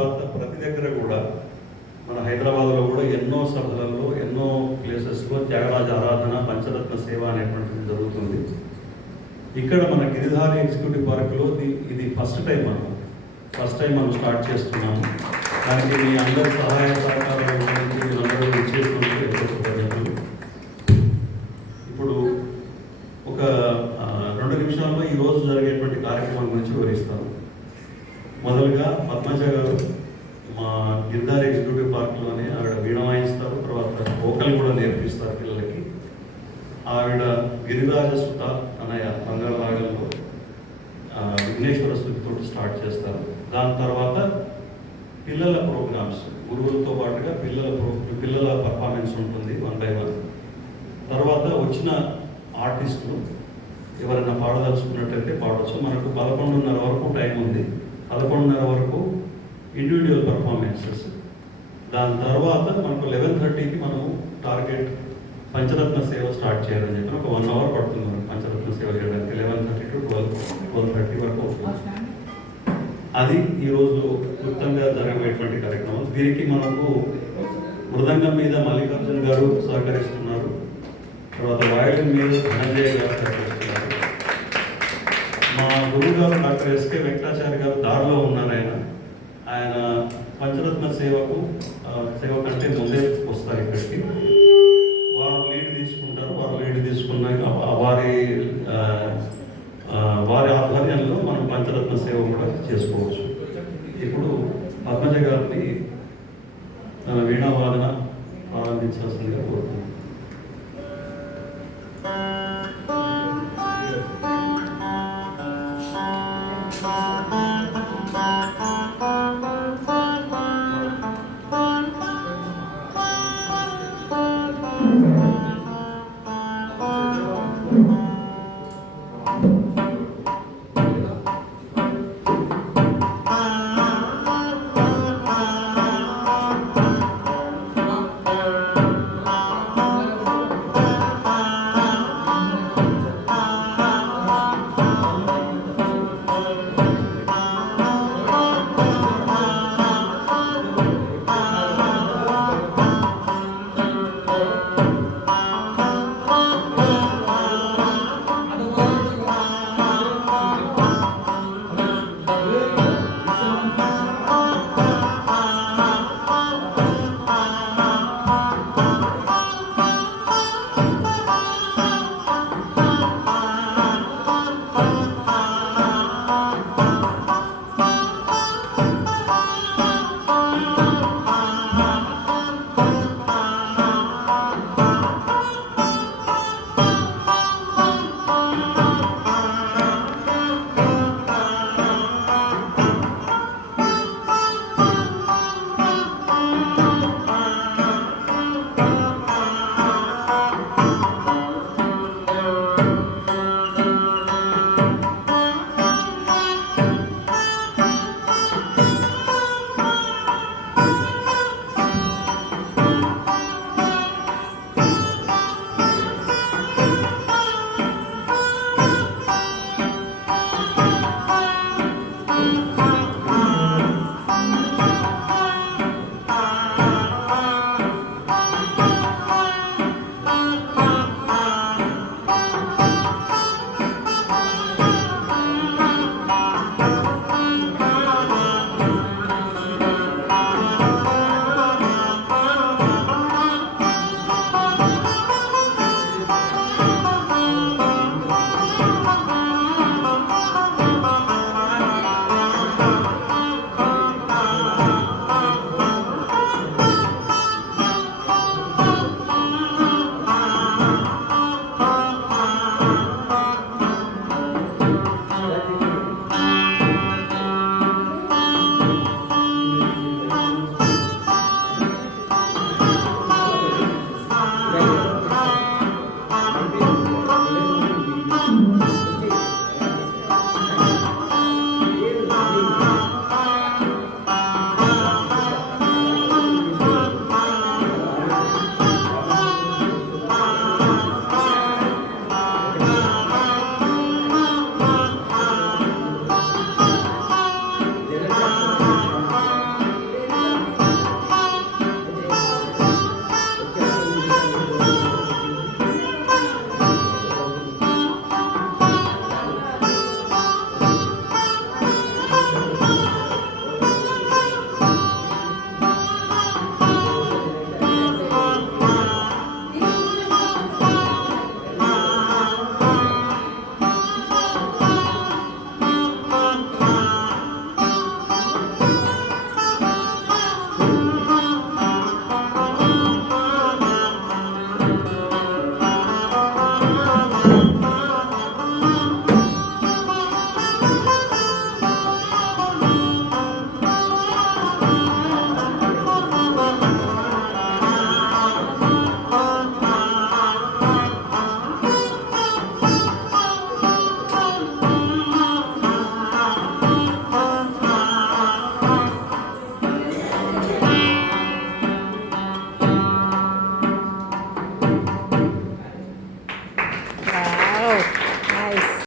తర్వాత ప్రతి దగ్గర కూడా మన హైదరాబాద్లో కూడా ఎన్నో సభలలో ఎన్నో ప్లేసెస్లో త్యాగరాజ ఆరాధన పంచరత్న సేవ అనేటువంటిది జరుగుతుంది. ఇక్కడ మన గిరిధారి ఎగ్జిక్యూటివ్ పార్క్లో ఇది ఫస్ట్ టైం మనం స్టార్ట్ చేస్తున్నాము. దానికి మీ అందరి సహాయ సహకారాల గురించి మీరందరూ ఇచ్చేసినందుకు ఎంతో కృతజ్ఞతలు. ఇప్పుడు ఒక 2 నిమిషాల్లో ఈరోజు జరిగేటువంటి కార్యక్రమం గురించి వివరిస్తాను. మొదలుగా పద్మజ గారు మా గిరిధారి ఎగ్జిక్యూటివ్ పార్క్లోనే ఆవిడ వీణ వాయిస్తారు, తర్వాత వోకల్ కూడా నేర్పిస్తారు పిల్లలకి. ఆవిడ గిరిరాజ సుత అన్నయ్య మంగళ రాగంలో విఘ్నేశ్వర స్థుతితో స్టార్ట్ చేస్తారు. దాని తర్వాత పిల్లల ప్రోగ్రామ్స్, గురువులతో పాటుగా పిల్లల పర్ఫార్మెన్స్ ఉంటుంది 1 by 1. తర్వాత వచ్చిన ఆర్టిస్టులు ఎవరైనా పాడదలుచుకున్నట్టయితే పాడవచ్చు. మనకు 11:30 వరకు టైం ఉంది. 11:30 వరకు ఇండివిజువల్ పర్ఫార్మెన్సెస్. దాని తర్వాత మనకు 11:30కి మనము టార్గెట్ పంచరత్న సేవ స్టార్ట్ చేయాలని చెప్పి ఒక 1 hour పడుతుంది మనకు పంచరత్న సేవ చేయడానికి. 11:30 to 12:30 వరకు అవుతుంది. అది ఈరోజు క్లుప్తంగా జరగబోయేటువంటి కార్యక్రమం. దీనికి మనకు మృదంగం మీద మల్లికార్జున్ గారు సహకరిస్తున్నారు, తర్వాత వయలిన్ మీద ధనంజయ గారు సహకరిస్తున్నారు. మా గురువు గారు డాక్టర్ ఎస్కే వెంకటాచార్య గారు దారిలో ఉన్నారు. ఆయన పంచరత్న సేవ కంటే ముందే వస్తారు ఇక్కడికి. వారు లీడ్ తీసుకుంటారు. వారు లీడ్ తీసుకున్నాక వారి ఆధ్వర్యంలో మనం పంచరత్న సేవ కూడా చేసుకోవచ్చు. ఇప్పుడు పద్మజ గారిని తన వీణావాదన ప్రారంభించాల్సిందిగా కోరుతున్నాను.